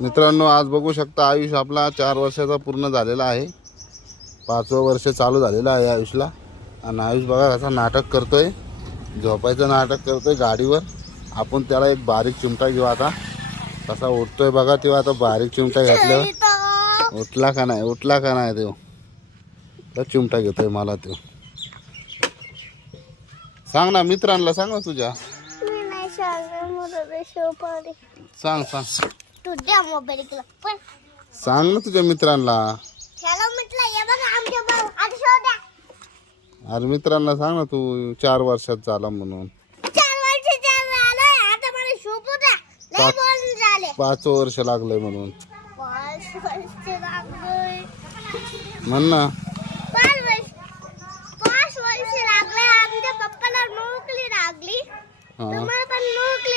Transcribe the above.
मित्रांनो, आज बघू शकता आयुष आपला 4 वर्षाचा पूर्ण झालेला आहे. 5वं वर्ष चालू झालेलं आहे आयुषला. आणि आयुष बघा असं नाटक करतोय, झोपायचं नाटक करतोय गाडीवर. आपण त्याला एक बारीक चिमटा घेऊ आता. कसा उठतोय बघा तेव्हा. आता बारीक चिमटा घातल्यावर उठला का नाही तो. तर चिमटा घेतोय मला तो. सांग ना मित्रांना, सांग ना तुझ्या. सांग तुझ्या मोबाईल सांग ना तुझ्या मित्रांना. अरे मित्रांना सांग ना तू 4 वर्षात झाला म्हणून. 5 वर्ष लागलंय म्हणून म्हण ना. 5 वर्ष लागले. आमच्या पप्पाला नोकरी लागली. तुम्हाला पण नोकरी